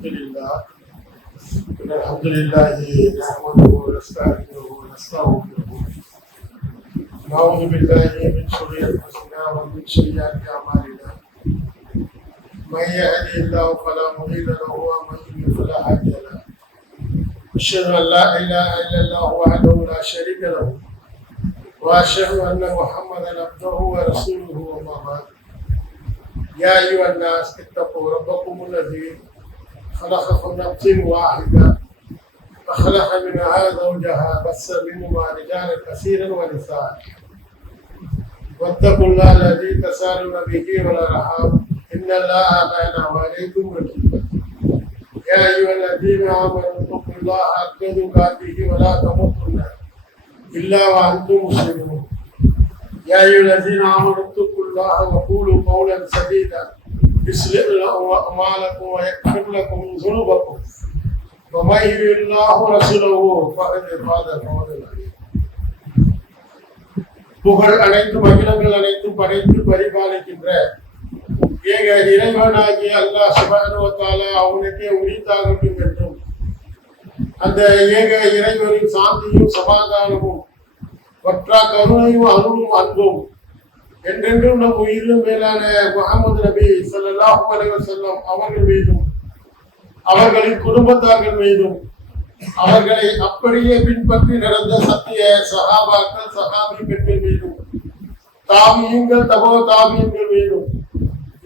الحمد لله نحمده ونستعينه ونستغفره نعوذ بالله من شرور انفسنا ومن سيئات اعمالنا من يهده الله فلا مضل له ومن يضلل فلا هادي له اشهد ان لا اله الا الله وحده لا شريك له واشهد ان محمدا عبده ورسوله وما بعد يا ايها الناس اتقوا ربكم الذي خلقكم نفس واحده فخلق منها زوجها بث منهما رجالا كثيرا ونساء واتقوا الله الذي تسالون به والارحام ان الله كان عليكم رقيبا يا ايها الذين امنوا اتقوا الله حق تقاته ولا تموتن الا وانتم مسلمون يا ايها الذين امنوا اتقوا الله وقولوا قولا سديدا يصلح لكم اعمالكم ويغفر لكم ذنوبكم ومن يطع الله ورسوله فقد فاز فوزا عظيما. புகழ் அனைத்தும் அகிலங்கள் அனைத்தும் படைத்து பரிபாலிக்கின்ற ஏக இறைவனாகிய அல்லாஹ் சுப்ஹானஹு வ தஆலா அவனுக்கே உரித்தாகட்டும் என்றும் அந்த ஏக இறைவனின் சாந்தியும் சமாதானமும் வற்றா கருணையும் அருளும் அன்பும் என்றென்றும் நம் உயிரிலும் மேலான முஹம்மது நபி ஸல்லல்லாஹு அலைஹி வஸல்லம் அவர்கள் மீதும் அவர்களின் குடும்பத்தார்கள் மீதும் அவர்களை அப்படியே பின்பற்றி நடந்த சத்திய சஹாபாக்கள் சஹாபி பெண்கள் மீதும் தாபியங்கள் தபோ தாபியங்கள் மீதும்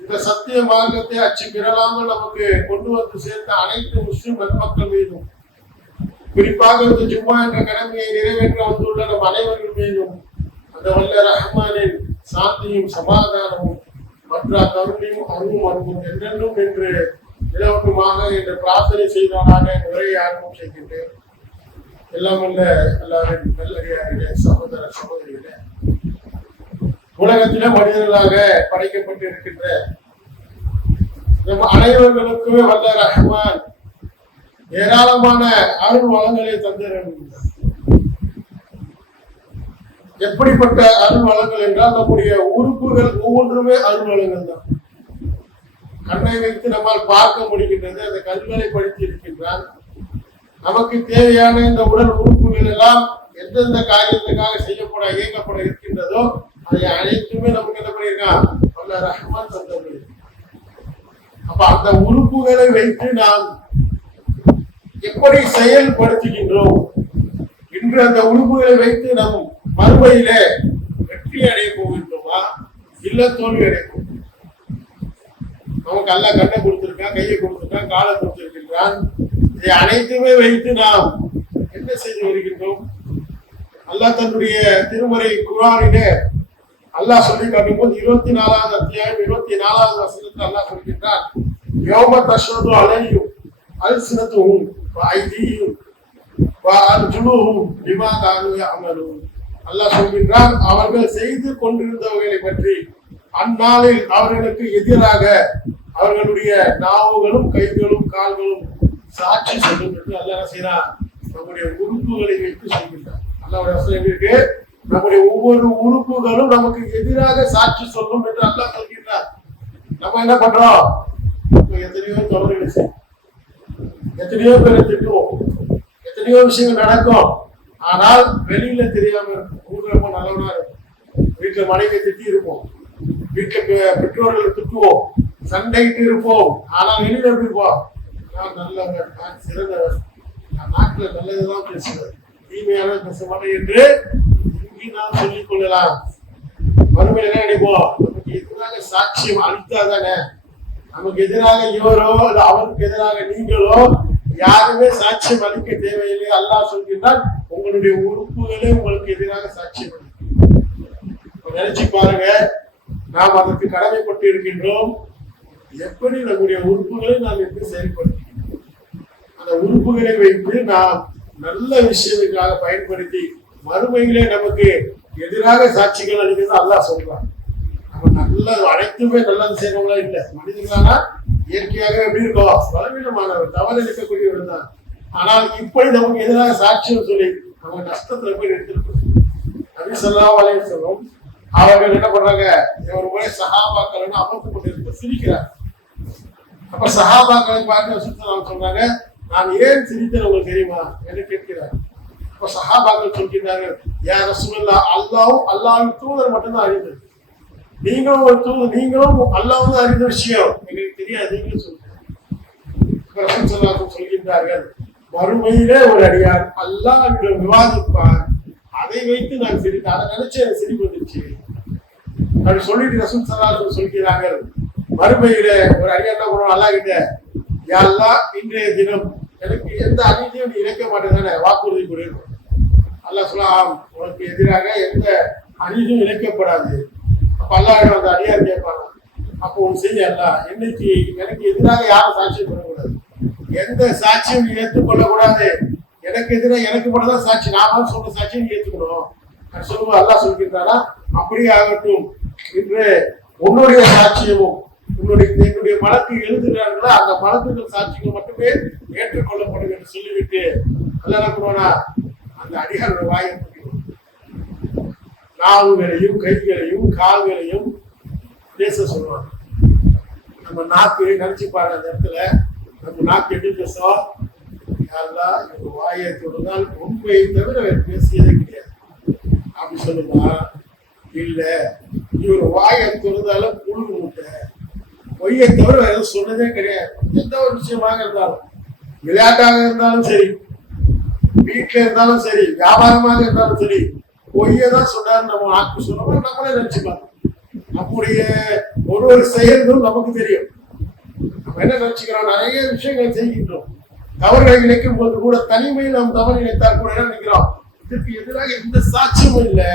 இந்த சத்திய மார்க்கத்தை அச்சு பிறலாமல் நமக்கு கொண்டு வந்து சேர்த்த அனைத்து முஸ்லிம் நன்மக்கள் மீதும் குறிப்பாக இந்த ஜும்மா என்ற கடமையை நிறைவேற்ற வந்துள்ள நம் அனைவர்கள் மீதும் அந்த வல்ல ரஹ்மானின் சாந்தியும் சமாதானமும் மற்ற கருணையும் அருளும் அன்பும் என்றென்றும் என்று நிலவட்டுமாக என்று பிரார்த்தனை செய்தவனாக உரையை ஆரம்பம் செய்கின்றேன். எல்லாம் உள்ள எல்லாரின் நல்லடியார்களே, சகோதர சகோதரிகளே, உலகத்திலே மனிதர்களாக படைக்கப்பட்டு இருக்கின்ற நம் அனைவர்களுக்குமே வல்ல ரஹ்மான் ஏராளமான அருள் வளங்களை தந்திருக்கின்றார். எப்படிப்பட்ட அருள் வளங்கள் என்றால் நம்முடைய உறுப்புகள் ஒவ்வொன்றுமே அருள் வளங்கள் தான். கண்ணை வைத்து நம்மால் பார்க்க முடிகின்றது, அந்த கண்களை படித்து இருக்கின்றான். நமக்கு தேவையான இந்த உடல் உறுப்புகள் எல்லாம் எந்தெந்த காரியத்துக்காக செய்யப்பட இயக்கப்பட இருக்கின்றதோ அதை அனைத்துமே நமக்கு என்ன பண்ணியிருக்கான், வல்ல ரஹ்மான் தந்தது. அப்ப அந்த உறுப்புகளை வைத்து நாம் எப்படி செயல்படுத்துகின்றோம், இன்று அந்த உறுப்புகளை வைத்து நம் மறுமையிலே வெற்றி அடைய போகின்றோமா இல்ல தோல்வி அடைய போகிறோம்? நமக்கு அல்ல கண்ணை கொடுத்திருக்கான், கையை கொடுத்திருக்கான், காலை கொடுத்திருக்கின்றான். இதை அனைத்துமே வைத்து நாம் என்ன செய்து வருகின்றோம்? அல்லாஹ் தன்னுடைய திருமறை குர்ஆனிலே அல்லாஹ் சொல்லி காட்டும் போது 24வது அத்தியாயம் 24வது வசனத்தில் அல்லாஹ் சொல்கின்றான், யௌம தஷ்ஹது அலைஹிம் அல்சினத்துஹும் வ ஐதீஹிம் வ அர்ஜுலுஹும் பிமா கானூ யஅமலூன். அல்லாஹ் சொல்கின்றான், அவர்கள் செய்து கொண்டிருந்தவர்களை பற்றி அந்நாளில் அவர்களுக்கு எதிராக அவர்களுடைய நாவுகளும் கைகளும் கால்களும் சாட்சி சொல்லும் என்று அல்லாஹ் செய்யறான். நம்முடைய உறுப்புகளை வைத்து சொல்கின்றார். அல்லாஹ்வுடைய வசனம் இருக்கு, நம்முடைய ஒவ்வொரு உறுப்புகளும் நமக்கு எதிராக சாட்சி சொல்லும் என்று அல்லாஹ் சொல்கின்றார். நம்ம என்ன பண்றோம்? எத்தனையோ தொடர்புகளை செய்யும், எத்தனையோ பேரை திட்டுவோம், எத்தனையோ விஷயங்கள் நடக்கும். ஆனால் வெளியில தெரியாம இருக்கும். ஊர்ல ரொம்ப நல்லவனா இருக்கும், வீட்டுல மனைவி திட்டி இருப்போம், வீட்டுல பெற்றோர்களை திட்டுவோம், சண்டைட்டு இருப்போம். ஆனால் வெளியில எப்படி இருப்போம்? நான் நல்லவன், நான் சிறந்தவன், நான் நாட்டுல நல்லதுதான் பேசுவேன், தீமையான பேச மாட்டேன் என்று இங்கே நாம் சொல்லிக் கொள்ளலாம். மறுமையில என்ன நினைப்போம்? நமக்கு எதிராக சாட்சியம் அளித்தாதானே, நமக்கு எதிராக இவரோ அல்ல அவருக்கு எதிராக நீங்களோ யாருமே சாட்சியம் அளிக்க தேவையில்லை. அல்லாஹ் சொல்கின்றான், உங்களுடைய உறுப்புகளே உங்களுக்கு எதிராக சாட்சியம் அளிக்கும். நினைச்சு பாருங்க, நாம் அதற்கு கடமைப்பட்டு இருக்கின்றோம். எப்படி நம்முடைய உறுப்புகளை நாம் எப்படி செயல்படுத்திக்கிறோம்? அந்த உறுப்புகளை வைத்து நாம் நல்ல விஷயங்களுக்காக பயன்படுத்தி மறுமையிலே நமக்கு எதிராக சாட்சிகள் அளிக்கிறது அல்லாஹ் சொல்றான். நம்ம நல்ல அனைத்துமே நல்லது செய்யறவங்களா இல்லை. மனிதர்களானா இயற்கையாக எப்படி இருக்கோம்? பலவீனமானவர், தவறு இருக்கக்கூடியவர் தான். ஆனால் இப்படி நமக்கு எதிராக சாட்சியம் சொல்லி நம்ம நஷ்டத்துல போய் எடுத்துருக்கோம். நபி ஸல்லல்லாஹு அலைஹி வஸல்லம் அவர்கள் என்ன பண்றாங்க? ஒரு முறை சஹாபாக்கள் அமர்ந்து கொண்டிருக்க சிரிக்கிறார். அப்ப சஹாபாக்களை பார்த்து ரசூலுல்லாஹி சொல்றாங்க, நான் ஏன் சிரித்தேன் உங்களுக்கு தெரியுமா என்று கேட்கிறார். அப்ப சஹாபாக்கள் சொல்கிறார்கள், யா ரசூலுல்லாஹ், அல்லாஹ்வும் அல்லாஹ்வின் தூதர் மட்டும்தான் அறிந்தது, நீங்களும் ஒரு தூதர், நீங்களும் அல்லாஹ்வும் அறிந்த விஷயம் எங்களுக்கு தெரியாது, நீங்களும் சொல்லுங்க. ரசூலுல்லாஹி சொல்கின்றார்கள், மறுமையிலே ஒரு அடியார் அல்லாஹ்விடம் விவாதிப்பார், அதை வைத்து நான் சிரித்தேன், அதை நினைச்சு எனக்கு சிரிப்பு வந்துச்சு அப்படி சொல்லிட்டு ரசூலுல்லாஹி சொல்கிறார்கள், மறுமையில ஒரு அடியார் என்ன பண்ணுவோம், அல்லாஹ் கிட்ட, யா அல்லாஹ், இன்றைய தினம் எனக்கு எந்த அநீதியும் நீ இழைக்க மாட்டேதானே வாக்குறுதி கூறியிருக்கும். அல்லாஹ் சொல்லலாம், உனக்கு எதிராக எந்த அநீதியும் இழைக்கப்படாது. அப்ப அல்லாஹ் அந்த அடியார் கேட்பாங்க, அப்போ ஒன்று செய்ய, அல்லாஹ் இன்னைக்கு எனக்கு எதிராக யாரும் சாட்சியம் பண்ணக்கூடாது, எந்த சாட்சியும் நீ ஏற்றுக்கொள்ளக்கூடாது, எனக்கு எதிராக எனக்கு மட்டும் தான் சாட்சி, நாம சொல்ற சாட்சியை நீ ஏற்றுக்கணும் சொல்லுவோம். அல்லாஹ் சொல்கின்றாரா, அப்படியே ஆகட்டும், இன்று உன்னுடைய சாட்சியமும் என்னுடைய மலக்கு எழுதுகிறார்களா அந்த மலக்குகள் சாட்சிகள் மட்டுமே ஏற்றுக்கொள்ளப்படும் என்று சொல்லிவிட்டு அல்லாஹ் அந்த அடியாருடைய வாயை நாவுகளையும் கைகளையும் கால்களையும் பேச சொல்லுவாங்க. நம்ம நாக்கு நினைச்சு பாருங்க, அந்த இடத்துல நம்ம நாக்கு எப்படி பேசுவோம், வாயை தொடுதால் உண்மையை தவிர பேசியதே கிடையாது அப்படி சொல்லுமா, இல்ல இவர் வாயை தொடுதாலும் புழு மூட்டை, பொய்யை தவிர வேற எதுவும் சொன்னதே கிடையாது. எந்த ஒரு விஷயமாக இருந்தாலும், விளையாட்டாக இருந்தாலும் சரி, வீட்டுல இருந்தாலும் சரி, வியாபாரமாக இருந்தாலும் சரி, பொய்யை தான் சொன்னாரு நம்ம நாக்கு சொன்னோம் நம்மளே நினைச்சுக்கலாம். நம்முடைய ஒரு செயல்களும் நமக்கு தெரியும். நம்ம என்ன நினைச்சுக்கிறோம், நிறைய விஷயங்கள் செய்கின்றோம், தவறுகளை நினைக்கும் போது கூட தனிமையில் நாம் தவறு நினைத்தால் கூட என்ன நினைக்கிறோம், இதுக்கு எதிராக எந்த சாட்சியமும் இல்லை,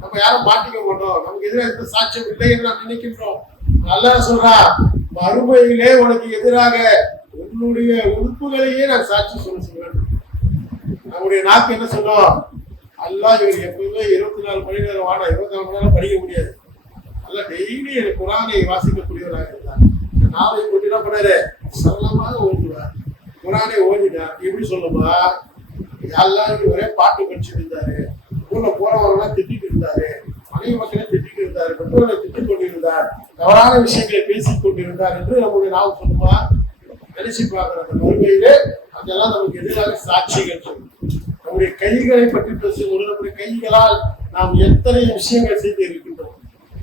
நம்ம யாரும் மாட்டிக்க மாட்டோம், நமக்கு எதிராக எந்த சாட்சியம் இல்லை என்று நாம் நினைக்கின்றோம். அல்லாஹ் சொல்றா, மறுமையிலே உனக்கு எதிராக உன்னுடைய உறுப்புகளையே நான் சாட்சி சொல்லுவேன். நம்முடைய நாக்கு என்ன சொல்லும், அல்லாஹ் இவர் எப்பவுமே 24 மணி நேரம் வாடா, 24 மணி நேரம் படிக்க முடியாது, அல்லாஹ் டெய்லி எனக்கு குரானை வாசிக்கக்கூடியவராக இருந்தார், நாளை கொண்டு என்ன பண்ணாரு, சரளமாக ஓடுவார், குரானை ஓடினார். எப்படி சொல்லுமா, எல்லாரும் ஒரே பாட்டு படிச்சுட்டு இருந்தாரு, ஊர்ல போறவரெல்லாம் திட்டிட்டு இருந்தாரு, மனைவி மக்களை திட்டிட்டு இருந்தாரு, பெற்றோர்களை திட்டிக் கொண்டிருந்தார், தவறான விஷயங்களை பேசிக் கொண்டிருந்தார் என்று நம்முடைய நாள் சொல்லுமா நினைச்சு பார்க்கிற அந்த மறுமையிலே அதெல்லாம் நமக்கு எதிராக சாட்சிகள் சொல்லும். நம்முடைய கைகளை பற்றி பேசும்போது நம்முடைய கைகளால் நாம் எத்தனை விஷயங்கள் செய்து இருக்கின்றோம்,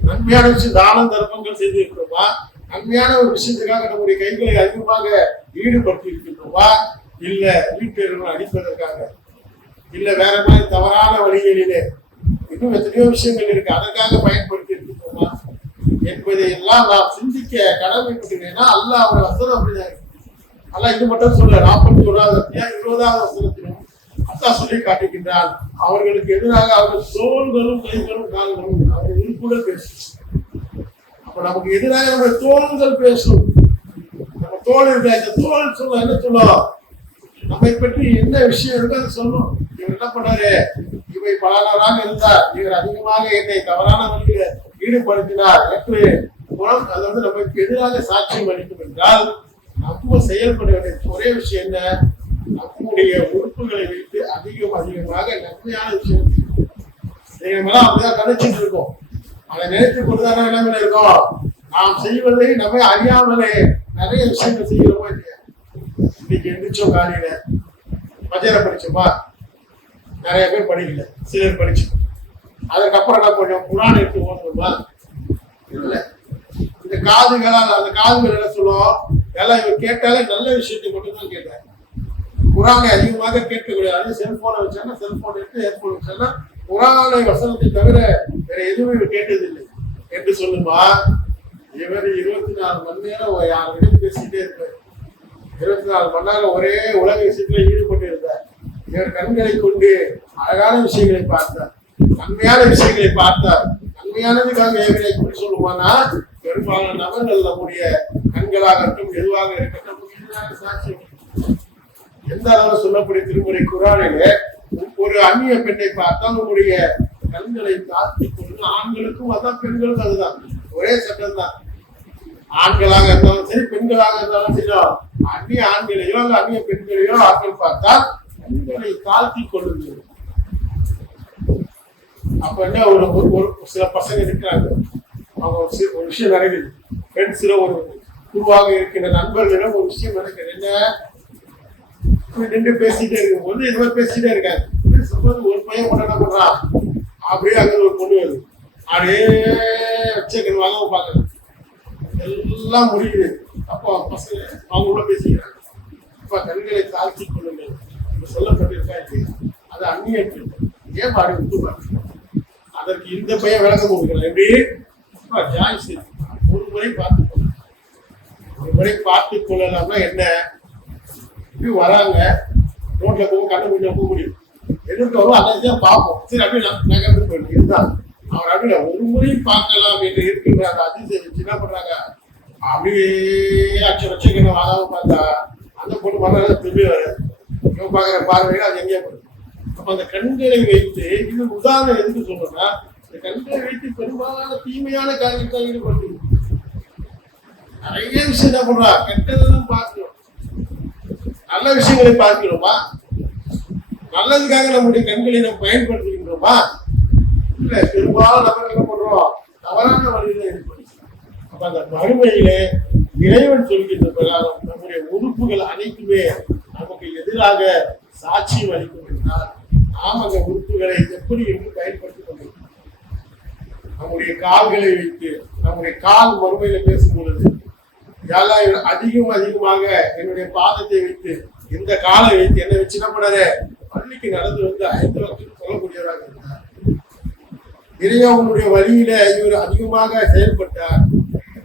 நன்மையான விஷயம் தான தர்மங்கள் செய்து இருக்கிறோமா, நன்மையான ஒரு விஷயத்துக்காக நம்முடைய கைகளை அதிகமாக ஈடுபடுத்தி இருக்கின்றோமா, இல்ல வீட்டர்கள் அடிப்பதற்காக, இல்ல வேற மாதிரி தவறான வழிகளிலே இன்னும் எத்தனையோ விஷயங்கள் இருக்கு, அதற்காக பயன்படுத்தி இருக்கின்றோமா என்பதை எல்லாம் நாம் சிந்திக்க கடமைப்பட்டீங்கன்னா அல்லாஹ் அவர் வசனம் அப்படிதான். அல்லாஹ் இது மட்டும் சொல்ல 41வது அத்தியாயம் 20வது வசனத்திலும் அல்லாஹ் சொல்லி காட்டுகின்றான், அவர்களுக்கு எதிராக அவர்கள் தோள்களும் கைகளும் கால்களும் அவர்கள் உறுப்புகள் பேசும். அப்ப நமக்கு எதிராக நம்முடைய தோள்கள் பேசும். நம்ம தோல் இருக்க இந்த தோல் சொல்ல என்ன சொல்லும், நம்மை பற்றி என்ன விஷயம் இருக்கு அதை சொல்லும். இவர் என்ன பண்ணாரு, இவை பலராக இருந்தார், இவர் அதிகமாக என்னை தவறான வழியில ஈடுபடுத்தினார் என்று புறம் அது நமக்கு எதிராக சாட்சியம் அளிக்கும் என்றால் நம்ம செயல்பட வேண்டிய ஒரே விஷயம் என்ன, நம்முடைய உறுப்புகளை வைத்து அதிகமாக நன்மையான விஷயம் செய்யலாம். அப்படிதான் நினைச்சிட்டு இருக்கோம், அதை நினைத்துக் கொண்டுதான நிலைமையில இருக்கோம். நாம் செய்வதை நம்ம அறியாமலே நிறைய விஷயங்கள் செய்கிறோமா இல்லையா. இன்னைக்கு எந்திரிச்சோம், காலையில பஜனை படிச்சோமா, நிறைய பேர் படிக்கல, சிலர் படிச்சோம். அதுக்கப்புறம் நான் கொஞ்சம் குரான் எடுத்து ஓடணுமா இல்ல, இந்த காதுகளால் அந்த காதுகள் என்ன சொல்லுவோம், எல்லாம் இவர் கேட்டாலே நல்ல விஷயத்தை மட்டும்தான் கேட்டார், குரானை அதிகமாக கேட்கக்கூடாது. அது செல்போனை வச்சாங்கன்னா செல்போன் எடுத்து ஹெட்போன் வச்சாங்கன்னா குரானை வசனத்தை தவிர வேற எதுவும் இவர் கேட்டதில்லை என்று சொல்லுமா. இவர் 24 மணி நேரம் யாரும் பேசிட்டே இருப்பார், 24 மணி நேரம் ஒரே உலக விஷயத்துல ஈடுபட்டு இருந்தார். இவர் கண்களை கொண்டு அழகான விஷயங்களை பார்த்தார், நன்மையான விஷயங்களை பார்த்தார். நன்மையானதுக்காக ஏவரை எப்படி சொல்லுவானா, பெரும்பாலான நபர்கள் நம்முடைய கண்களாகட்டும் எதுவாக இருக்கட்டும் சாட்சியம். எந்த அளவு சொல்லக்கூடிய திருமுறை குரானிலே ஒரு அந்நிய பெண்ணை பார்த்தால் நம்முடைய கண்களை தாழ்த்தி கொண்டு, ஆண்களுக்கும் அதான் பெண்களுக்கும் அதுதான் ஒரே சட்டம் தான். ஆண்களாக இருந்தாலும் சரி பெண்களாக இருந்தாலும் சரி, அந்நிய ஆண்களையோ அல்ல அந்நிய பெண்களையோ ஆண்கள் பார்த்தால் கண்களை தாழ்த்தி கொள்ளுங்கள். அப்ப என்ன ஒரு சில பசங்க இருக்கிறாங்க, அவங்க ஒரு விஷயம் நடக்குது, ஃப்ரெண்ட்ஸ்ல ஒரு குருவாக இருக்கின்ற நண்பர்களிடம் ஒரு விஷயம் நடக்குது. என்ன, நின்று பேசிட்டே இருக்கும்போது இந்த மாதிரி பேசிட்டே இருக்காங்க. ஒரு பையன் கொண்டு என்ன பண்றான், அப்படியே அங்க ஒரு பொண்ணு வருது, அப்படியே வச்சுக்கணும் வாங்க பாக்குறது எல்லாம் முடியுது. அப்போ பசங்க அவங்க கூட பேசிக்கிறாங்க. அப்ப கண்களை தாழ்த்தி கொள்ளுங்கள் சொல்லப்பட்டிருக்கா இல்லையா, அது அந்நியற்று ஏன் பாடி விட்டுப்பாங்க. அதற்கு இந்த பையன் விளக்கம் கொடுக்கலாம். எப்படி ஜாய் செய்து ஒரு முறை பார்த்துக் கொள்ளலாம். ஒரு முறை பார்த்துக் கொள்ளலாம்னா என்ன, இப்படி வராங்க ரோட்ல போக கண்ணு முடியும் போக முடியும் எதிர்க்க வரும், அதை பார்ப்போம். சரி அப்படி நகர்ந்து போயிட்டு இதுதான் அவர் அப்படி ஒரு முறை பார்க்கலாம் என்று இருக்கின்ற அந்த அதிசயம் வச்சு என்ன பண்றாங்க, அப்படியே அச்சம் வாங்காம பார்த்தா அந்த பொண்ணு பார்த்தா திரும்பி வர இவன் பார்க்குற பார்வையில அது எங்கேயா போகுது. அப்ப அந்த கண்களை வைத்து இது உதாரணம் எதுக்கு சொல்றோம்னா, இந்த கண்களை வைத்து பெரும்பாலான தீமையான காரியத்தை ஈடுபட்டு நிறைய விஷயம் என்ன பண்றா, கெட்டதும் பார்க்கிறோம், நல்ல விஷயங்களை பார்க்கிறோமா, நல்லதுக்காக நம்முடைய கண்களை நம்ம பயன்படுத்துகின்றோமா, இல்ல பெரும்பாலும் நம்ம என்ன பண்றோம், தவறான வழியில ஈடுபடுறோம். அப்ப அந்த மறுமையிலே இறைவன் சொல்கின்ற பிரகாரம் நம்முடைய உறுப்புகள் அனைத்துமே நமக்கு எதிராக சாட்சியம் அளிக்கும் என்றால் நாம் அந்த உறுப்புகளை எப்படி என்று பயன்படுத்திக் கொண்டிருக்கிறோம். நம்முடைய கால்களை வைத்து நம்முடைய கால் மறுமையில பேசும் பொழுது அதிகமாக என்னுடைய பாதத்தை வைத்து இந்த காலை வைத்து என்ன வச்சு என்ன பண்ணாரு, பள்ளிக்கு நடந்து வந்து 5 லட்சம் சொல்லக்கூடியவராக இருந்தார். இறைவனுடைய வழியில இவர் அதிகமாக செயல்பட்டார்.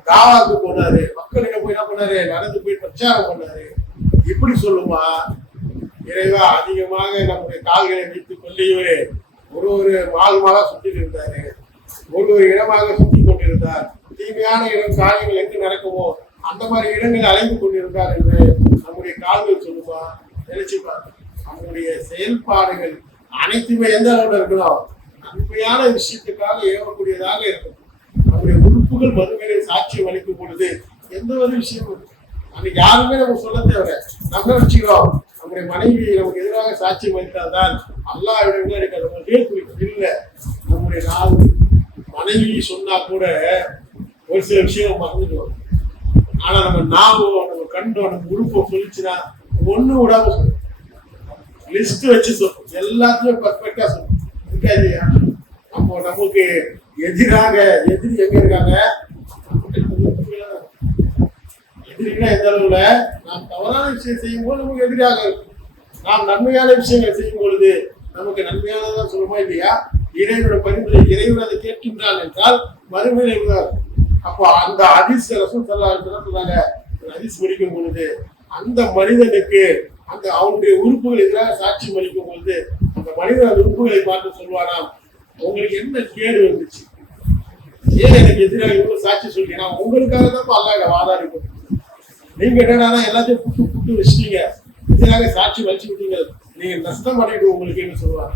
தாவாக்கு போனாரு, மக்களிடம் போய் என்ன பண்ணாரு, நடந்து போய் பிரச்சாரம் பண்ணாரு. இப்படி சொல்லுமா, இறைவா அதிகமாக நம்முடைய கால்களை வைத்துக் கொள்ளையே ஒரு மாதமாக சுற்றிட்டு இருந்தாரு, ஒரு இடமாக சுற்றி கொண்டிருந்தார். தீமையான இடம் காரியங்கள் எங்கு நடக்குமோ அந்த மாதிரி இடங்களை அலைந்து கொண்டிருந்தார் என்று நம்முடைய கால்கள் சொல்லுமா. நினைச்சுப்பாங்க நம்முடைய செயல்பாடுகள் அனைத்துமே எந்த அளவுல இருக்கணும், நன்மையான விஷயத்துக்காக ஏவக்கூடியதாக இருக்கும். நம்முடைய உறுப்புகள் மறுமையை சாட்சியம் அளிக்கும் பொழுது எந்த ஒரு விஷயமும் அன்னைக்கு யாருமே நம்ம சொல்ல தேவை. நம்ம வச்சுக்கிறோம் நம்முடைய மனைவி நமக்கு எதிராக சாட்சியம் அளித்தால்தான் அல்லாஹ் இடங்கள் எனக்கு அதை மட்டுமே குறிக்கும் இல்லை. நம்முடைய நாள் மனைவி சொன்னா கூட ஒரு சில விஷயம் மறந்துடுவோம். ஆனா நம்ம நாவோ நம்ம கண்டோ நம்ம உறுப்போ சொல்லிச்சுன்னா ஒண்ணு விடாம சொல்லுவோம், லிஸ்ட் வச்சு சொல்லுவோம், எல்லாத்தையும் பர்ஃபெக்டா சொல்லுவோம். இருக்கா இல்லையா? அப்போ நமக்கு எதிராக எதிரி எங்க இருக்காங்க, எதிரினா எந்த அளவுல நாம் தவறான விஷயம் செய்யும் போது நமக்கு எதிராக இருக்கும். நாம் நன்மையான விஷயங்கள் செய்யும் பொழுது நமக்கு நன்மையானதான் சொல்லுமா இல்லையா? இறைவனோட பரிந்துரை இறைவன் அதை கேட்கின்றான் என்றால் மறுமையில இருந்தார். அப்போ அந்த ஹதீஸ் ரசூல் ஸல்லல்லாஹு அலைஹி வஸல்லம் சொன்னாங்க, ஹதீஸ் படிக்கும் பொழுது அந்த மனிதனுக்கு அந்த அவனுடைய உறுப்புகள் எதிராக சாட்சி அளிக்கும் பொழுது அந்த மனிதன் அந்த உறுப்புகளை பார்த்து சொல்வானாம், உங்களுக்கு என்ன கேடு வந்துச்சு, ஏன் எனக்கு எதிராக இவ்வளவு சாட்சி சொல்றீங்க, உங்களுக்காக தான் அல்லாஹ் வாதாடி கொடுத்து, நீங்க என்னன்னா எல்லாத்தையும் புட்டு புட்டு வச்சுட்டீங்க, எதிராக சாட்சி வச்சு விட்டீங்க, நீங்க நஷ்டம் பண்ணிட்டு உங்களுக்கு என்ன சொல்லுவாங்க.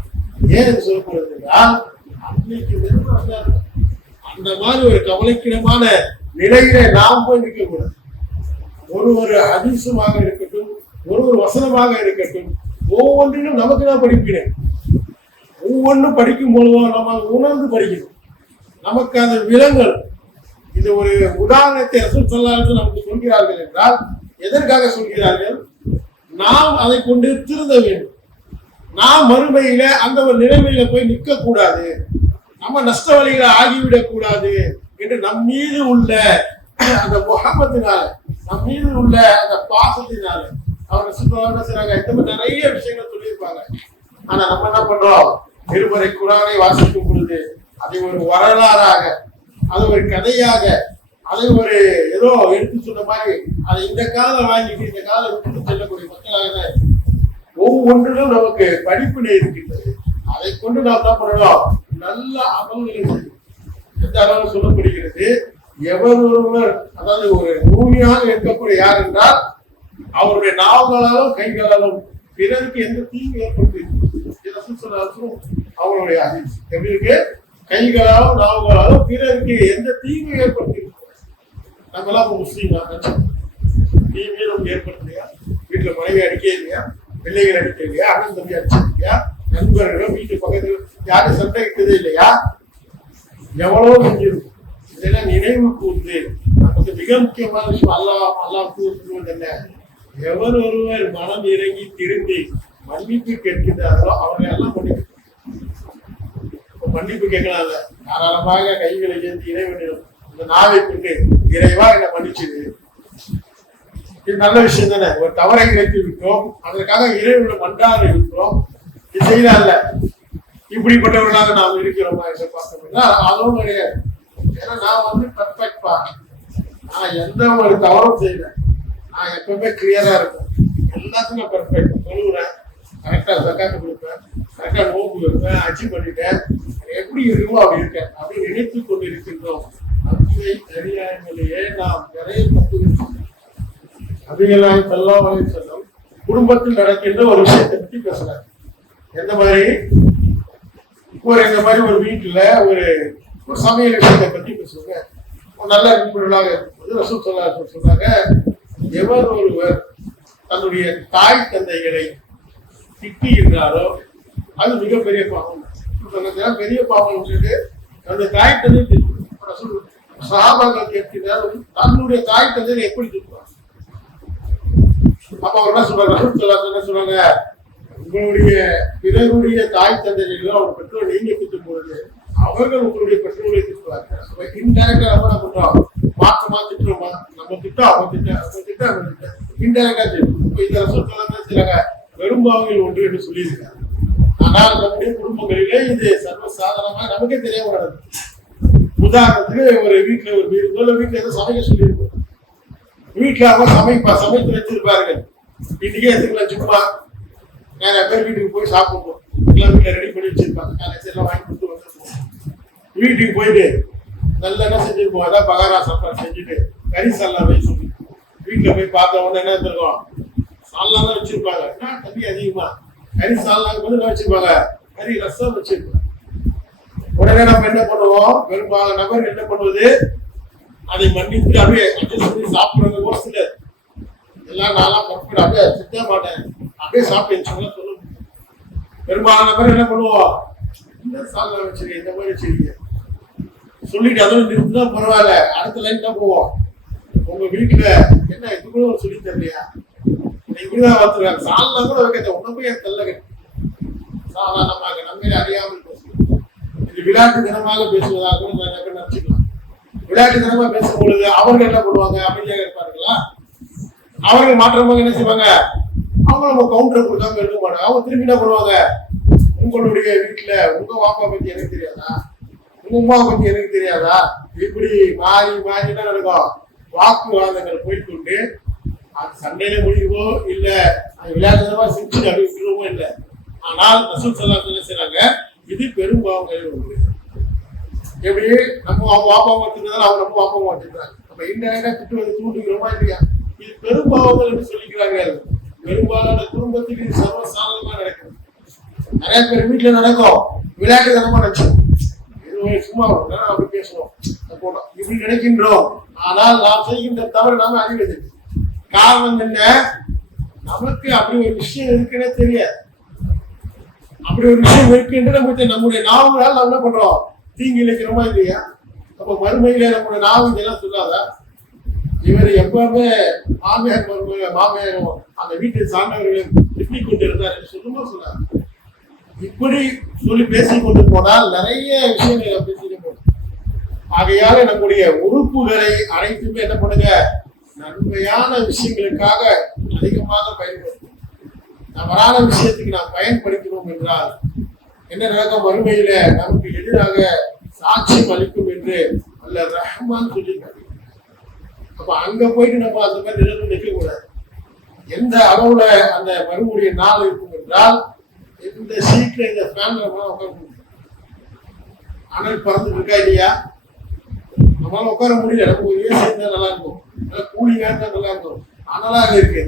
ஏன் சொல்லப்படுறதுன்னா அன்னைக்கு அந்த மாதிரி ஒரு கவலைக்கிடமான நிலையில நாம் போய் நிற்க கூடாது. ஒரு ஹதீஸுமாக இருக்கட்டும், ஒரு வசனமாக இருக்கட்டும், ஒவ்வொன்றிலும் நமக்கு தான் படிக்கிறேன். ஒவ்வொன்றும் படிக்கும் பொழுதும் நம்ம உணர்ந்து படிக்கணும், நமக்கு அந்த விலங்கல். இது ஒரு உதாரணத்தை ரசூல் ஸல்லல்லாஹு அலைஹி வஸல்லம் நமக்கு சொல்கிறார்கள் என்றால் எதற்காக சொல்கிறார்கள், நாம் அதை கொண்டு திருந்த வேண்டும். நாம் மறுமையில அந்த ஒரு நிலைமையில போய் நிற்க கூடாது, நம்ம நஷ்ட வழிகளை ஆகிவிடக் கூடாது என்று நம் மீது உள்ள அந்த முகமத்தினால, நம் மீது உள்ள அந்த பாசத்தினால அவங்க சொல்றாங்க. இந்த மாதிரி நிறைய விஷயங்கள் சொல்லியிருப்பாங்க. ஆனா நம்ம என்ன பண்றோம், திருமறை குர்ஆனை வாசிக்கும் பொழுது அதை ஒரு வரலாறாக, அது ஒரு கதையாக, அதை ஒரு ஏதோ எடுத்து சொன்ன மாதிரி அதை இந்த காலம் வாங்கிட்டு இந்த காலம் விட்டு செல்லக்கூடிய மக்களாக ஒவ்வொன்றிலும் நமக்கு படிப்பினை இருக்கின்றது. அதை கொண்டு நாம் என்ன பண்ணணும், நல்ல அமல்களை செய்யும். எந்த அளவு சொல்லப்படுகிறது, எவர் ஒருவர் அதாவது ஒரு பூமியாக இருக்கக்கூடிய யார் என்றால் அவருடைய நாவுகளாலும் கைகளாலும் பிறருக்கு எந்த தீங்கு ஏற்படுத்தி அவங்களுடைய ஹதீஸ் எப்படி இருக்கு, கைகளாலும் நாவுகளாலும் பிறருக்கு எந்த தீங்கு ஏற்படுத்தி. நம்ம எல்லாம் முஸ்லீம் தீமையை நமக்கு ஏற்படுத்தலையா, வீட்டுல மனைவி அடிக்க இல்லையா, பிள்ளைகள் அடிக்க இல்லையா, அண்ணன் தம்பி அடிச்சிருக்கியா, நண்பர்களும் வீட்டு பக்கத்துல யாரும் சண்டை இட்டதே இல்லையா, எவ்வளவு செஞ்சிருக்கும். இதெல்லாம் நினைவு கூர்ந்து நமக்கு மிக முக்கியமான விஷயம் அல்லாஹ் சொல்வது என்ன? எவர் ஒருவர் மனம் இறங்கி திரும்பி மன்னிப்பு கேட்கிறாரோ அவங்க எல்லாம் மன்னிப்பு கேட்கலாம். தாராளமாக கைகளை ஏந்தி இறைவனிடம் இந்த நாவை கொண்டு இறைவா என்னை மன்னிச்சுது. இது நல்ல விஷயம் தானே. ஒரு தவறை இழைத்து விட்டோம், அதற்காக இறைவனிடம் மன்றாட இருக்கிறோம். இது செய்யல இப்படிப்பட்டவர்களாக நாம் இருக்கிறோமா என்று பார்த்தோம்னா அதுவும் கிடையாது. ஏன்னா நான் பர்ஃபெக்ட்பா, நான் எந்த ஒரு தவறும் செய்யல, நான் எப்பவுமே கிளியரா இருக்கும், எல்லாத்துக்கும் பெர்ஃபெக்ட். சொல்லுவேன், கரெக்டா சக்காத்து கொடுப்பேன், கரெக்டா நோக்கு வைப்பேன், அச்சீவ் பண்ணிட்டேன், எப்படி இருக்குமோ அப்படி இருக்கேன் அப்படின்னு நினைத்து கொண்டு இருக்கின்றோம். அப்படி தெரியாமலேயே நாம் நிறைய தப்பு அபிகளாய் செல்லும் குடும்பத்தில் நடக்கின்ற ஒரு விஷயத்தை பற்றி பேசுறாங்க. எந்த மாதிரி இந்த மாதிரி ஒரு வீட்டுல ஒரு சமையல் விஷயத்தை பற்றி பேசுவாங்க. ஒரு நல்ல நண்பர்களாக இருக்கும்போது ரசூல் ஸல்லல்லாஹு அலைஹி சொன்னாங்க, எவர் ஒருவர் தன்னுடைய தாய் தந்தைகளை திட்டுகின்றாரோ அது மிகப்பெரிய பாவம். பெரிய பாவம் சொல்லிட்டு அந்த தாய் தந்தை சஹாபாக்கள் கேட்கிறார், தன்னுடைய தாய் தந்தையை எப்படி திட்டுவாங்க? அப்ப அவர் என்ன சொல்றாங்க? ரசூல் ஸல்லல்லாஹு அலைஹி சொல்றாங்க, உங்களுடைய பிறருடைய தாய் தந்தைகளோ அவர் பெற்றோர் நீங்க திட்டும் பொழுது அவர்கள் உங்களுடைய பெற்றோரை திட்டுவாங்க. இன்டைரக்டா நம்ம என்ன பண்றோம்? மாற்றமா திட்டுறோமா? நம்ம திட்டம் அவங்க திட்டம் இன்டைரக்டா திட்டம். இந்த ரசூல் ஸல்லல்லாஹு அலைஹி செய்யறாங்க, பெரும்பாவங்கள் ஒன்று என்று சொல்லியிருக்காங்க. ஆனால் நம்முடைய குடும்பங்களிலே இது சர்வசாதாரணமா நமக்கே தெரியாம நடக்குது. உதாரணத்துக்கு ஒரு வீட்டுல ஒரு வீட்டுல எதுவும் சமைக்க சொல்லியிருக்கோம், வீட்டுல அவங்க சமைத்து வச்சிருப்பார்கள். வீட்டுக்கே எதுக்குலாம் சும்மா நிறைய பேர் வீட்டுக்கு போய் சாப்பிடுவோம், எல்லாம் வீட்டுல ரெடி பண்ணி வச்சிருப்பாங்க, எல்லாம் வாங்கி கொடுத்து வந்துருப்போம். வீட்டுக்கு போயிட்டு நல்லா என்ன செஞ்சிருப்போம், அதான் பகாரா சாப்பாடு செஞ்சுட்டு கறி சால்லாம் போய் சொல்லி வீட்டுல போய் பார்த்த உடனே என்ன இருந்திருக்கோம், சால்லாம் தான் வச்சிருப்பாங்க. தண்ணி அதிகமா கறி சால்லாம் வந்து வச்சிருப்பாங்க, கறி ரசம் வச்சிருப்பாங்க. உடனே நம்ம என்ன பண்ணுவோம், பெரும்பாலும் நபர் என்ன பண்ணுவது, அதை மன்னித்து அப்படியே அட்ஜஸ்ட் பண்ணி சாப்பிடுறது கூட சில எல்லாம் நான்லாம் பர்ஃபெக்ட் அப்படியே சுத்த மாட்டேன், அப்படியே சாப்பிட்டு சொல்ல. பெரும்பாலான நபர் என்ன பண்ணுவோம், இந்த சால்ல வச்சிருக்கேன், இந்த மாதிரி வச்சிருக்கீங்க சொல்லிட்டு அதுவும் நிறுத்தினா பரவாயில்ல, அடுத்த லைன் தான் போவோம். உங்க வீட்டுல என்ன இது கூட சொல்லி தரலையா, இப்படிதான் வளர்த்துருக்காங்க, சால்லாம் கூட வைக்க உன்ன போய் என் தள்ள சாதாரணமாக நம்மளே அறியாமல் பேசுவோம். இது விளையாட்டு தினமாக பேசுவதாக கூட நிறைய பேர் நினைச்சுக்கலாம். விளையாட்டு தினமா பேசும் பொழுது அவர்கள் என்ன பண்ணுவாங்க, அமைதியாக இருப்பார்களா? அவர்கள் மாற்றமாக என்ன செய்வாங்க, அவங்க நம்ம கவுண்டரை கொடுக்காம இருக்க மாட்டாங்க. அவங்க திரும்பி என்ன பண்ணுவாங்க, உங்களுடைய வீட்டுல உங்க வாப்பா பத்தி எனக்கு தெரியாதா, உங்க உமா பத்தி எனக்கு தெரியாதா, இப்படி மாறி மாறி என்ன நடக்கும், வாக்குவாதங்கள் போய்கொண்டு அது சண்டையில முடியுமோ இல்ல அது விளையாட்டுமா சிரிச்சு அப்படி விட்டுருவோ இல்லை. ஆனால் ரசூல் ஸல்லல்லாஹு அலைஹி செய்றாங்க, இது பெரும்பாவங்களில் ஒன்று. எப்படி நம்ம அவங்க வாப்பா வச்சிருந்தாலும் அவங்க நம்ம வாப்பா வச்சிருக்காங்க, நம்ம இன்டர்நெட்டா திட்டுவது தூண்டுகிறோமா இல்லையா? இது பெரும்பாவங்கள் என்று சொல்லிக்கிறாங்க. பெரும்பாலான குடும்பத்துக்கு இது சர்வசாதாரணமா நடக்குது. நிறைய பேர் வீட்டுல நடக்கும், விளையாட்டு தனமா நினைச்சோம், சும்மா அப்படி பேசுவோம் இப்படி நினைக்கின்றோம். ஆனால் நாம் செய்கின்ற தவறு நாம அறிவது. காரணம் என்ன, நமக்கு அப்படி ஒரு விஷயம் இருக்குன்னே தெரியாது. அப்படி ஒரு விஷயம் இருக்குன்னு நம்முடைய நாவுகளால் நம்ம என்ன பண்றோம், தீங்கி இழைக்கிறோமா இல்லையா? அப்ப மறுமையில நம்முடைய நாவு இதெல்லாம் சொல்லாதா, இவர் எப்பவுமே மாமியாரும் அந்த வீட்டை சார்ந்தவர்களையும் திட்டிக் கொண்டிருந்தார் என்று சொல்லுமா சொன்னார். இப்படி சொல்லி பேசிக் கொண்டு போனால் நிறைய விஷயங்களை பேசிட்டு போகும். ஆகையால நம்முடைய உறுப்புகளை அனைத்துமே என்ன பண்ணுங்க, நன்மையான விஷயங்களுக்காக அதிகமாக பயன்படுத்தும். தவறான விஷயத்துக்கு நாம் பயன்படுத்தினோம் என்றால் என்ன நடக்கும், வறுமையில நமக்கு எதிராக சாட்சியம் அளிக்கும் என்று அல்ல ரஹ்மான் சொல்லியிருக்காங்க. அப்ப அங்க போயிட்டு நம்ம அந்த மாதிரி நிலைமை நிற்க கூடாது. எந்த அளவுல அந்த மறுபடிய நாள் இருக்கும் என்றால், இந்த சீட்ல இந்த ஃபேன்ல உட்கார முடியும். அனல் பறந்து இருக்கா இல்லையா, நம்மளால உட்கார முடியல. நம்ம ஒரு ஏசி இருந்தா நல்லா இருக்கும், கூலிங்கா இருந்தா நல்லா இருக்கும், அனலாக இருக்கு.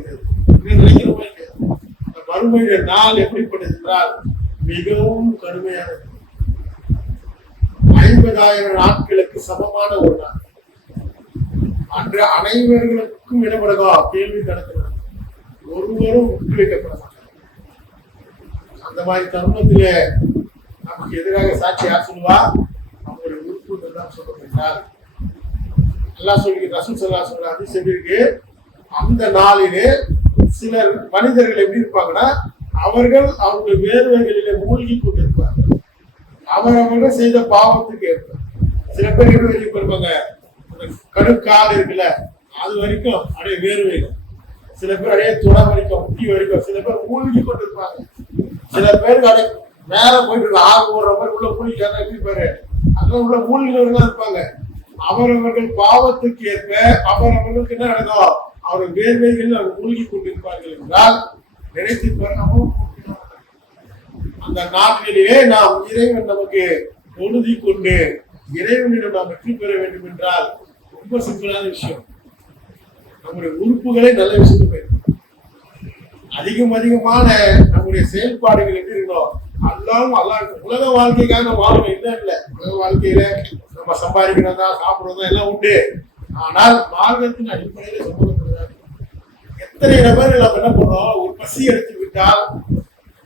நினைக்கிறோமா இல்லையா? இந்த மறுமையுடைய நாள் எப்படிப்பட்டது என்றால் மிகவும் கடுமையானது. 50,000 நாட்களுக்கு சமமான ஒரு நாள். அன்று அனைவர்களுக்கும் இடப்படலாம் கேள்வி கணக்கு, ஒருவரும் விட்டு வைக்கப்பட மாட்டார். அந்த மாதிரி தருணத்திலே நமக்கு எதிராக சாட்சி யார் சொல்லுவா, அவங்களுடைய உறுப்புகள் தான் சொல்லப்பட்டால் அல்லாஹ் சொல்லி ரசூல் ஸல்லல்லாஹு அலைஹி வஸல்லம் ஹதீஸ் இருக்கு. அந்த நாளிலே சிலர் மனிதர்கள் எப்படி இருப்பாங்கன்னா, அவர்கள் அவருடைய வேர்வைகளிலே மூழ்கி கொண்டிருப்பார்கள். அவர்கள் செய்த பாவத்துக்கு ஏற்ப சில பேர் எப்படி இருப்பாங்க, கடுக்கால் இருக்குல்ல அது வரைக்கும் அப்படியே வேர்வைகள், சில பேர் அப்படியே துணை வரைக்கும் முட்டி வரைக்கும், சில பேர் மூழ்கி கொண்டிருப்பாங்க. சில பேருக்கு அப்படியே மேல போயிட்டு ஆறு ஓடுற மாதிரி உள்ள மூழ்கிக்காத எப்படி பாரு, அதெல்லாம் உள்ள மூழ்கினவர்களா இருப்பாங்க. அவரவர்கள் பாவத்துக்கு ஏற்ப அவரவர்களுக்கு என்ன நடக்கும், அவர்கள் வேர்வைகள் அவர் மூழ்கி கொண்டிருப்பார்கள் என்றால் நினைத்து பாருங்க. அந்த நாட்டிலேயே நாம் இறைவன் நமக்கு தொழுதி கொண்டு இறைவனிடம் நாம் வெற்றி பெற வேண்டும் என்றால் ரொம்ப சிம்பிளான விஷயம். நம்முடைய உறுப்புகளை நல்ல விஷயத்துக்கு அதிகமான நம்முடைய செயல்பாடுகள் எப்படி இருக்கணும், அல்லாவும் அல்லாஹ் உலக வாழ்க்கைக்காக நம்ம வாழணும் இல்லை இல்லை. உலக வாழ்க்கையில நம்ம சம்பாதிக்கிறதா சாப்பிடுறதா எல்லாம் உண்டு. ஆனால் மார்க்கத்தின் அடிப்படையில சம்பந்தப்படுறாரு. எத்தனை நபர்கள் நம்ம என்ன பண்றோம், ஒரு பசி எடுத்து விட்டால்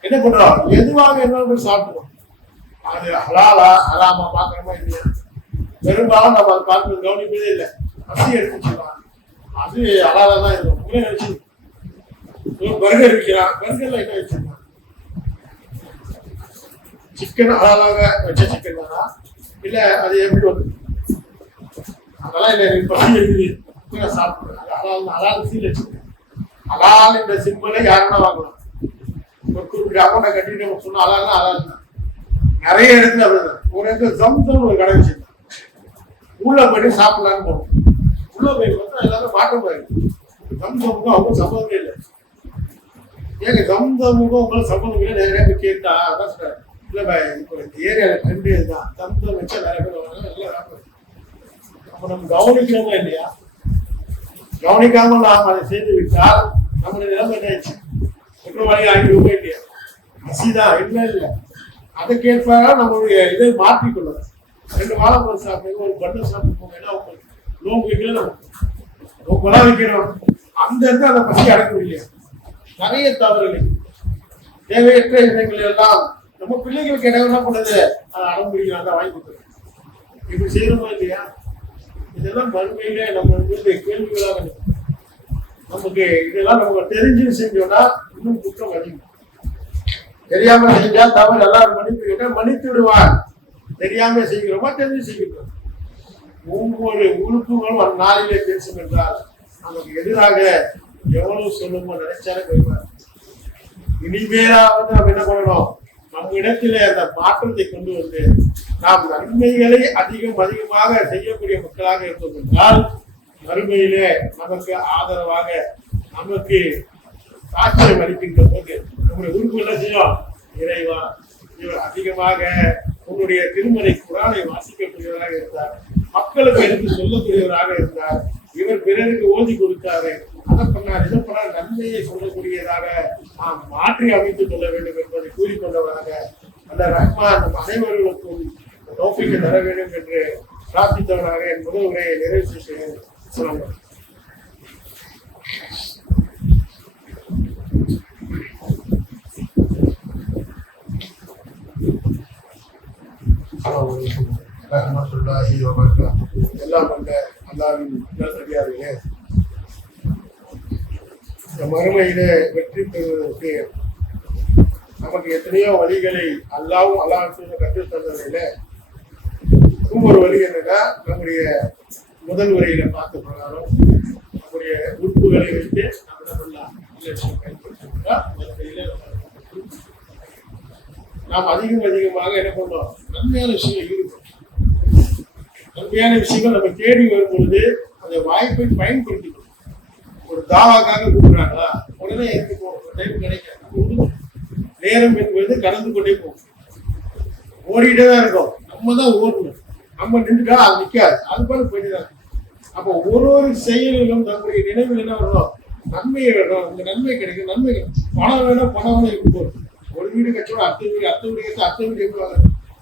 என்ன பண்றோம், எதுவாக என்ன சாப்பிடுவோம். அது ஹலாலா ஹராமா பாக்குறோமா இல்லையா, பெரும்பாலும் நம்ம அதை பார்க்கறது கவனிப்பதே இல்லை. பசி எடுத்து சொல்லலாம், அது ஹலாலா தான் இருக்கும். நினைச்சு ஒரு பர்கர் விற்கிறான், பர்கர்ல என்ன வச்சிருக்கான், சிக்கன் ஹலாலாக வச்ச சிக்கன் தானா இல்ல அது எப்படி வந்து, அதெல்லாம் இல்லை. எனக்கு பசி எடுக்குது சாப்பிடுறேன், ஹலால் ஹலால் சீல் வச்சிருக்கேன். ஹலால் என்ற சிம்பிளை யாருன்னா வாங்கலாம். ஒரு குறிப்பிட்ட அமௌண்ட்டை கட்டிட்டு நம்ம சொன்னா ஹலால்னா ஹலால் தான். நிறைய இடத்துல அப்படிதான். ஒரு இடத்துல ஜம்சம் ஒரு கடை வச்சிருந்தேன், உள்ள போயிட்டு சாப்பிடலான்னு போகணும். உள்ள போய் பார்த்தா எல்லாமே மாற்றம் போயிருக்கு. ஜம்சமுக்கும் அவங்க சம்பந்தமே இல்லை. ஏங்க ஜம்சமுக்கும் உங்களுக்கு சம்பந்தம் இல்லை, நிறைய பேர் கேட்டா அதான் சொல்றாரு, இல்லை பாய் இப்போ இந்த ஏரியாவில் ட்ரெண்டு இதுதான், ஜம்சம் வச்சா நிறைய பேர் வருவாங்க, நல்லா வேணும். அப்போ நம்ம கவனிக்கணுமா இல்லையா, கவனிக்காம நாம் அதை செய்து விட்டால் நம்மளுடைய நிலைமை என்ன ஆயிடுச்சு, குற்றவாளி ஆகிடுவோம் இல்லையா. பசிதான் இல்லை இல்லை, அதுக்கேற்ப நம்மளுடைய இதை மாற்றிக்கொள்ளணும். 2 வாரம் ஒரு சாப்பிடுங்க, ஒரு பட்டர் சாப்பிட்டு போங்க, என்ன நோம்பு வைக்கணும், நோம்பெல்லாம் வைக்கணும். அந்த இடத்துல அந்த பசி அடக்க முடியல. நிறைய தவறுகள், தேவையற்ற இடங்கள் எல்லாம் நம்ம பிள்ளைகளுக்கு இடம் என்ன பண்ணுது, அடம் பிடிக்கிறாங்க, வாங்கி கொடுத்துருங்க. இப்படி செய்யணுமா இல்லையா, இதெல்லாம் மறுமையிலே நம்ம கேள்விகளாக நமக்கு இதெல்லாம் நம்ம தெரிஞ்சு செஞ்சோம்னா இன்னும் குற்றம் அதிகம். தெரியாம செஞ்சா தவறு எல்லாரும் மன்னிப்பு கேட்டா மன்னித்து விடுவார். தெரியாம செய்கிறோமா தெரிஞ்சு செய்கிறோம். ஒவ்வொரு உறுப்புகளும் அந்த நாளிலே பேசும் என்றால் நமக்கு எதிராக எவ்வளவு சொல்லுமோ நினைச்சாலும் போய்வார். இனிமேலாவது நாம் என்ன பண்ணணும், நம்ம இடத்திலே அந்த மாற்றத்தை கொண்டு வந்து நாம் நன்மைகளை அதிகமாக செய்யக்கூடிய மக்களாக இருந்தோம் என்றால் மறுமையிலே நமக்கு ஆதரவாக நமக்கு சாட்சியம் அளிக்கின்ற போது நம்முடைய உறுப்பு என்ன செய்யும், இறைவா இவர் அதிகமாக உங்களுடைய திருமறை குரானை வாசிக்கக்கூடியவராக இருந்தார், மக்களுக்கு எடுத்து சொல்லக்கூடியவராக இருந்தார், இவர் பிறருக்கு ஓதி கொடுத்தாரு, அதை பண்ணார் இதை பண்ணார், நன்மையை சொல்லக்கூடியதாக நாம் மாற்றி அமைத்துக் கொள்ள வேண்டும் என்பதை கூறிக்கொண்டவராக அந்த ரஹ்மான் நம் அனைவர்களுக்கும் தௌஃபீக் தர வேண்டும் என்று பிரார்த்தித்தவராக என் முதல் உரையை நிறைவு செய்கிறேன். எல்லாம் வந்த அல்லாஹ்வின் நல்லடியார்களே, இந்த மறுமையிலே வெற்றி பெறுவதற்கு நமக்கு எத்தனையோ வழிகளை அல்லாஹ்வும் அல்லாஹ் கற்றுத் தந்ததில ஒரு வழி என்னன்னா, நம்முடைய முதல் உரையில பார்த்த பிரகாரம் நம்முடைய உறுப்புகளை வைத்து நம்ம என்ன பண்ணலாம், நாம் அதிகமாக என்ன பண்றோம், நன்மையான விஷயங்கள் ஈடுபடும். நன்மையான விஷயங்கள் நம்ம தேடி வரும் பொழுது அந்த வாய்ப்பை பயன்படுத்திக்கணும். ஒரு தாவாக்காக கூப்பிடுறாங்களா, உடனே இருக்கு போகணும், டைம் கிடைக்காது. நேரம் என்பது கடந்து கொண்டே போகும், ஓடிட்டே தான் இருக்கும். நம்ம தான் ஓடணும், நம்ம நின்றுட்டா அது நிற்காது, அது போல போயிட்டு தான். அப்போ ஒரு செயலிலும் நம்முடைய நினைவில் என்ன வரணும், நன்மையை வேணும். இந்த நன்மை கிடைக்கும், நன்மை பணம் வேணும், பணம் வேணும் இருக்கும் போது ஒரு வீடு கட்சியோட அடுத்த வீடு அடுத்த வீடு எப்படி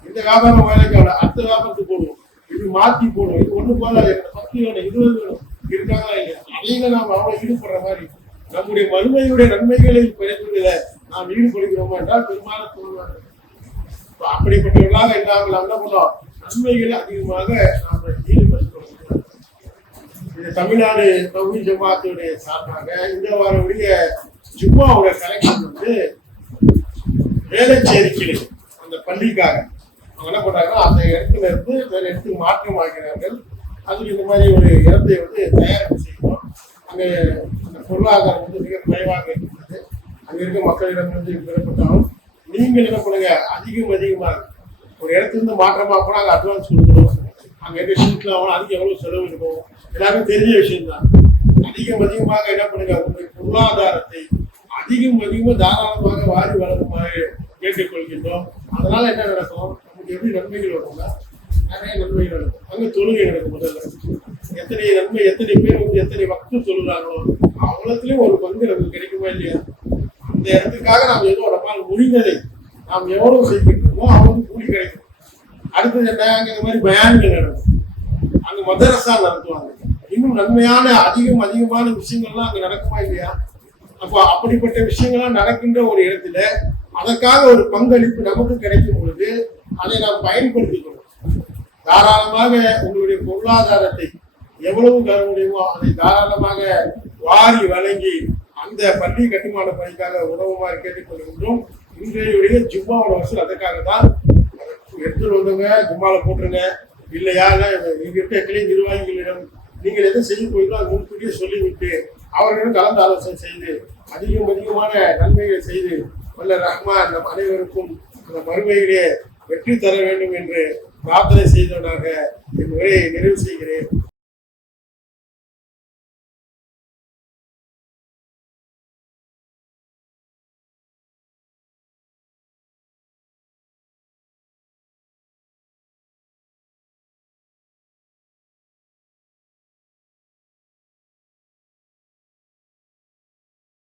இந்த வியாபாரம் வேலைக்கு அடுத்த வியாபாரத்துக்கு போடுவோம், இப்படி மாற்றி போடுவோம். இது ஒண்ணு போதாது, 10 வேணும் 20 வேணும் இருக்காங்களா இல்லையா, அதையும் நாம் அவ்வளவு ஈடுபடுற மாதிரி நம்முடைய மறுமையுடைய நன்மைகளை பெறுவதில் நாம் ஈடுபடுகிறோமா என்றால் பெரும்பாலும் தோல்வார்கள். அப்படிப்பட்டவர்களாக இல்லாமல் என்ன பண்ணோம், நன்மைகளை அதிகமாக நாம் ஈடுபடுத்தணும். தமிழ்நாடு தௌஹீத் ஜமாத்துடைய சார்பாக இந்த வாரமுடைய ஜும்மாவோட கலெக்ஷன் வந்து வேலைச்சேரி கிளை அந்த பள்ளிக்காக அவங்க என்ன பண்றாங்கன்னா அந்த இடத்துல இருந்து வேற இடத்துக்கு மாற்றம் ஆகிறார்கள். அதுக்கு இந்த மாதிரி ஒரு இடத்தை வந்து தயாரிப்பு செய்யணும். அங்கே அந்த பொருளாதாரம் வந்து மிக குறைவாக இருக்கிறது. அங்க இருக்க மக்களிடம் வந்து பெறப்பட்டாலும் நீங்கள் என்ன பண்ணுங்க, அதிகமாக ஒரு இடத்துல மாற்றமா போனால் அங்கே அட்வான்ஸ் கொடுக்கணும். அங்கே இருக்க ஷீட்ல ஆகணும், அதுக்கு எவ்வளவு செலவு இருக்கும் எல்லாருக்கும் தெரிஞ்ச விஷயம் தான். அதிகமாக என்ன பண்ணுங்க, உங்களுடைய பொருளாதாரத்தை அதிகமாக தாராளமாக வாரி வழங்குமாறு கேட்டுக்கொள்கின்றோம். அதனால என்ன நடக்கும், நமக்கு எப்படி நன்மைகள் வரும்னா நிறைய நன்மைகள் நடக்கும். அங்கே தொழுகை நடக்கும். முதல்ல எத்தனை நன்மை, எத்தனை பேர் வந்து எத்தனை மக்கள் சொல்லுறாங்களோ அவ்வளோத்துலயும் ஒரு பங்கு நமக்கு கிடைக்குமா இல்லையா? அந்த இடத்துக்காக நாம் ஏதோ நம்மால் முடிந்ததை நாம் எவ்வளவு செய்கின்றோமோ அவங்களுக்கு கூலி கிடைக்கும். அடுத்தது என்ன, அங்கே இந்த மாதிரி பயான்கள் நடக்கும். அங்கே மதரசா நடத்துவாங்க. இன்னும் நன்மையான அதிகமான விஷயங்கள்லாம் அங்கே நடக்குமா இல்லையா? அப்போ அப்படிப்பட்ட விஷயங்கள்லாம் நடக்கின்ற ஒரு இடத்துல அதற்காக ஒரு பங்களிப்பு நமக்கு கிடைக்கும் பொழுது அதை நாம் பயன்படுத்திக்கணும். தாராளமாக உங்களுடைய பொருளாதாரத்தை எவ்வளவு தர முடியுமோ அதை தாராளமாக வாரி வழங்கி அந்த பள்ளி கட்டுமான பணிக்காக உதவுமாறு கேட்டுக்கொள்கின்றோம். இன்றைய ஜும்மாவோட வசூல் அதற்காக தான். எடுத்துட்டு வந்தவங்க ஜும்மால போட்டுருங்க, இல்லையா இங்க இருக்க கிளை நிர்வாகிகளிடம் நீங்கள் எதை செய்ய போயிட்டோ அது முன்கூட்டியே சொல்லிவிட்டு அவர்களிடம் கலந்து ஆலோசனை செய்து அதிகமான நன்மைகளை செய்து வல்ல ரஹ்மான் நம் அனைவருக்கும் அந்த மறுமையிலே வெற்றி தர வேண்டும் என்று பிரார்த்தனை செய்தவனாக என் உரையை நிறைவு செய்கிறேன்.